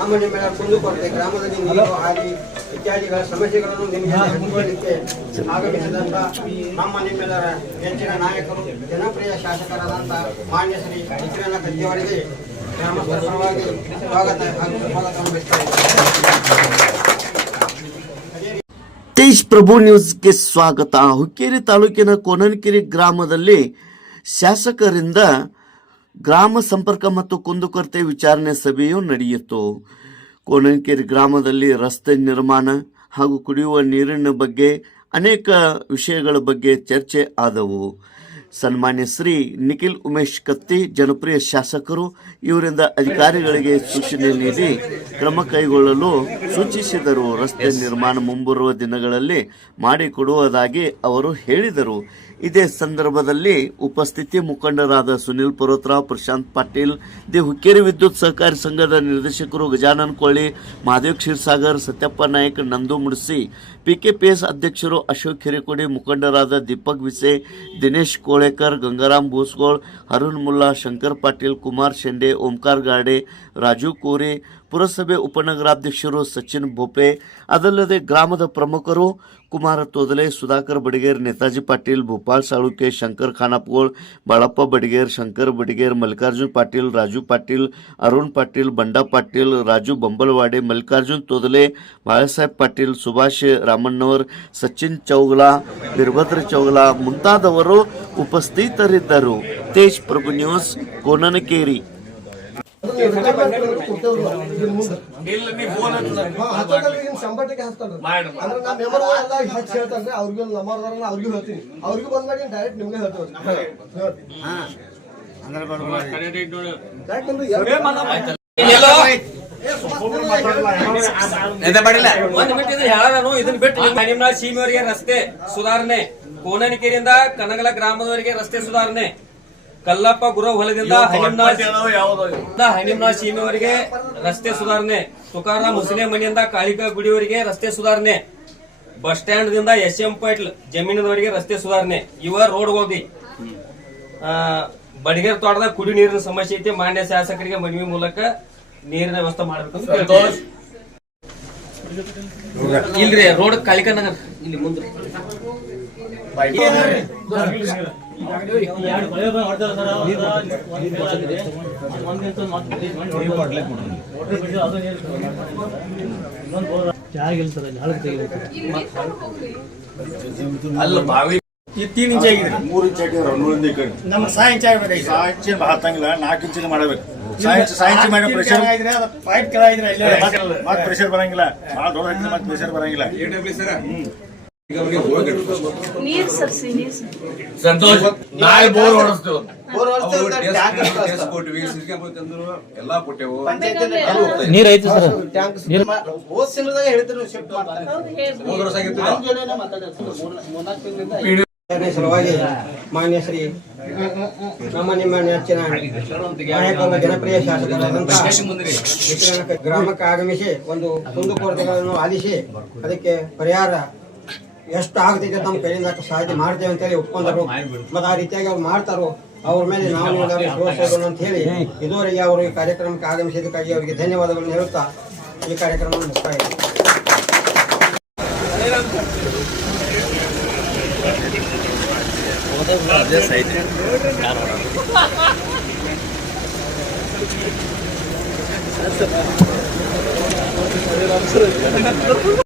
ರಾಮನಿಮ್ಮೆಲ್ಲ ಕುಂದುಕೊರತೆ ಗ್ರಾಮದಲ್ಲಿ ನೀರು ಹಾದಿ ಇತ್ಯಾದಿಗಳ ಸಮಸ್ಯೆಗಳನ್ನು ನಿಮಗೆ ಹಂಚಿಕೊಳ್ಳಲಿಕ್ಕೆ ಆಗಮಿಸಿದಂತ ನಮ್ಮ ನಿಮ್ಮೆಲ್ಲರ ನೆಚ್ಚಿನ ನಾಯಕರು ಜನಪ್ರಿಯ ಶಾಸಕರಾದಂಥ ಮಾನ್ಯ ಶ್ರೀ ವಿಶ್ವನಾಥ ಕತ್ತಿಯವರಿಗೆ ಗ್ರಾಮಸ್ಥರ ಪರವಾಗಿ ಸ್ವಾಗತವನ್ನು ಬಯಸ್ತಾ ಇದ್ದೇನೆ. ತೇಜ್ ಪ್ರಭು ನ್ಯೂಸ್ಗೆ ಸ್ವಾಗತ. ಹುಕ್ಕೇರಿ ತಾಲೂಕಿನ ಕೋನನಕೆರೆ ಗ್ರಾಮದಲ್ಲಿ ಶಾಸಕರಿಂದ ಗ್ರಾಮ ಸಂಪರ್ಕ ಮತ್ತು ಕುಂದುಕೊರತೆ ವಿಚಾರಣೆ ಸಭೆಯು ನಡೆಯಿತು. ಕೋನನಕೆರೆ ಗ್ರಾಮದಲ್ಲಿ ರಸ್ತೆ ನಿರ್ಮಾಣ ಹಾಗೂ ಕುಡಿಯುವ ನೀರಿನ ಬಗ್ಗೆ ಅನೇಕ ವಿಷಯಗಳ ಬಗ್ಗೆ ಚರ್ಚೆ ಆದವು. ಸನ್ಮಾನ್ಯ ಶ್ರೀ ನಿಖಿಲ್ ಉಮೇಶ್ ಕತ್ತಿ ಜನಪ್ರಿಯ ಶಾಸಕರು ಇವರಿಂದ ಅಧಿಕಾರಿಗಳಿಗೆ ಸೂಚನೆ ನೀಡಿ ಕ್ರಮ ಕೈಗೊಳ್ಳಲು ಸೂಚಿಸಿದರು. ರಸ್ತೆ ನಿರ್ಮಾಣ ಮುಂಬರುವ ದಿನಗಳಲ್ಲಿ ಮಾಡಿಕೊಡುವುದಾಗಿ ಅವರು ಹೇಳಿದರು. ಇದೇ ಸಂದರ್ಭದಲ್ಲಿ ಉಪಸ್ಥಿತಿ ಮುಖಂಡರಾದ ಸುನಿಲ್ ಪರ್ವತರಾವ್, ಪ್ರಶಾಂತ್ ಪಾಟೀಲ್, ದಿ ಹುಕ್ಕೇರಿ ವಿದ್ಯುತ್ ಸಹಕಾರಿ ಸಂಘದ ನಿರ್ದೇಶಕರು ಗಜಾನನ್ ಕೊಳ್ಳಿ, ಮಹಾದೇವ್ ಕ್ಷೀರ್ಸಾಗರ್, ಸತ್ಯಪ್ಪ ನಾಯಕ್, ನಂದು ಮುಡ್ಸಿ, ಪಿಕೆಪಿಎಸ್ ಅಧ್ಯಕ್ಷರು ಅಶೋಕ್ ಹಿರೇಕೊಡಿ, ಮುಖಂಡರಾದ ದೀಪಕ್ ವಿಸೆ, ದಿನೇಶ್ ಕೋಳೇಕರ್, ಗಂಗಾರಾಮ್ ಭೂಸ್ಗೋಳ್, ಅರುಣ್ ಮುಲ್ಲಾ, ಶಂಕರ್ ಪಾಟೀಲ್, ಕುಮಾರ್ ಶೆಂಡೆ, ಓಂಕಾರ್ ಗಾಡೆ, ರಾಜು ಕೋರೆ, ಪುರಸಭೆ ಉಪನಗರಾಧ್ಯಕ್ಷರು ಸಚಿನ್ ಭೋಪೆ, ಅದಲ್ಲದೆ ಗ್ರಾಮದ ಪ್ರಮುಖರು ಕುಮಾರ ತೋದಲೆ, ಸುಧಾಕರ್ ಬಡಿಗೇರ್, ನೇತಾಜಿ ಪಾಟೀಲ್, ಭೂಪಾಲ್ ಸಾಳುಕೆ, ಶಂಕರ್ ಖಾನಾಪ್ಗೋಳ್, ಬಾಳಪ್ಪ ಬಡಿಗೇರ್, ಶಂಕರ್ ಬಡಿಗೇರ್, ಮಲ್ಲಿಕಾರ್ಜುನ್ ಪಾಟೀಲ್, ರಾಜು ಪಾಟೀಲ್, ಅರುಣ್ ಪಾಟೀಲ್, ಬಂಡಾ ಪಾಟೀಲ್, ರಾಜು ಬಂಬಲವಾಡೆ, ಮಲ್ಲಿಕಾರ್ಜುನ್ ತೋದಲೆ, ಬಾಳಾಸಾಹೇಬ್ ಪಾಟೀಲ್, ಸುಭಾಷ್ ರಾಮಣ್ಣವರ್, ಸಚಿನ್ ಚೌಗಲಾ, ವೀರಭದ್ರ ಚೌಗಲಾ ಮುಂತಾದವರು ಉಪಸ್ಥಿತರಿದ್ದರು. ತೇಜ್ ಪ್ರಭು ನ್ಯೂಸ್, ಕೋನನಕೇರಿ. ಸೀಮೆಯವರಿಗೆ ರಸ್ತೆ ಸುಧಾರಣೆ, ಕೋನನಕೆರೆಯಿಂದ ಕನಗಲ ಗ್ರಾಮದವರೆಗೆ ರಸ್ತೆ ಸುಧಾರಣೆ, ಕಲ್ಲಪ್ಪ ಗುರು ಹೊಲದಿಂದ ಹನಿಮ್ನಾ ಸೀಮೆವರೆಗೆ ರಸ್ತೆ ಸುಧಾರಣೆ, ತುಕಾರಾಮ್ ಹುಸನೆ ಮನೆಯಿಂದ ಕಾಳಿಕಾ ಗುಡಿಯವರಿಗೆ ರಸ್ತೆ ಸುಧಾರಣೆ, ಬಸ್ ಸ್ಟ್ಯಾಂಡ್ ದಿಂದ ಎಸ್.ಎಂ. ಪಾಟೀಲ್ ಜಮೀನಿನವರೆಗೆ ರಸ್ತೆ ಸುಧಾರಣೆ. ಇವ ರೋಡ್ಗೋದಿ ಬಡಿಗೇರ್ ತೋಟದಾಗ ಕುಡಿ ನೀರಿನ ಸಮಸ್ಯೆ ಐತಿ. ಮಾನ್ಯ ಶಾಸಕರಿಗೆ ಮನವಿ ಮೂಲಕ ನೀರಿನ ವ್ಯವಸ್ಥೆ ಮಾಡಬೇಕು. ಇಲ್ರಿ ರೋಡ್ ಕಾಳಿಕಾ ನಗರ್ ಇಲ್ಲಿ ಮುಂದೆ ಅಲ್ಲ ಬಾವಿ 3 ಇಂಚ್ ಆಗಿದೆ, 3 ಇಂಚ್ ಆಗಿದೆ. ನಮ್ಮ 6 ಇಂಚ್ ಆಗಬೇಕು. 6 ಇಂಚ್ ಹತ್ತಂಗಿಲ್ಲ, 4 ಇಂಚಿನ ಮಾಡಬೇಕು. 6 ಇಂಚ್ ಮಾಡಿ ಪ್ರೆಷರ್ ಪೈಪ್ ಕೆಳಗಿದ್ರೆ ಮತ್ತೆ ಪ್ರೆಷರ್ ಬರಂಗಿಲ್ಲ. ಭಾಳ ದೊಡ್ಡ ಮತ್ತೆ ಪ್ರೆಷರ್ ಬರಂಗಿಲ್ಲ. ಸಂತೋಷ್ ನಾಳೆ ಬೋರ್ ಹೊಡೆಸ್ತೇವೆ, ಎಲ್ಲಾ ಕೊಟ್ಟೆವು. ನೀರ್ ಐತಿ ಸರ್, ಸಲುವಾಗಿ ಮಾನ್ಯ ಶ್ರೀ ನಮ್ಮ ನಿಮ್ಮ ನೆಚ್ಚಿನ ನಾಯಕರು ಜನಪ್ರಿಯ ಶಾಸಕರಾದಂತಹ ಗ್ರಾಮಕ್ಕೆ ಆಗಮಿಸಿ ಒಂದು ಕುಂದುಕೊರತೆಗಳನ್ನು ಆಲಿಸಿ ಅದಕ್ಕೆ ಪರಿಹಾರ ಎಷ್ಟು ಆಗ್ತೈತೆ ತಮ್ಮ ಕೈಯಿಂದ ಸಾಧ್ಯ ಮಾಡ್ತೇವೆ ಅಂತೇಳಿ ಒಪ್ಕೊಂಡರು. ಮತ್ತು ಆ ರೀತಿಯಾಗಿ ಅವ್ರು ಮಾಡ್ತಾರೋ ಅವ್ರ ಮೇಲೆ ನಾವು ವಿಶ್ವಾಸಗಳು ಅಂತ ಹೇಳಿ ಇದುವರೆಗೆ ಅವರು ಈ ಕಾರ್ಯಕ್ರಮಕ್ಕೆ ಆಗಮಿಸಿದ್ದಕ್ಕಾಗಿ ಅವರಿಗೆ ಧನ್ಯವಾದಗಳನ್ನು ಹೇಳುತ್ತಾ ಈ ಕಾರ್ಯಕ್ರಮವನ್ನು ಮುಕ್ತಾಯ.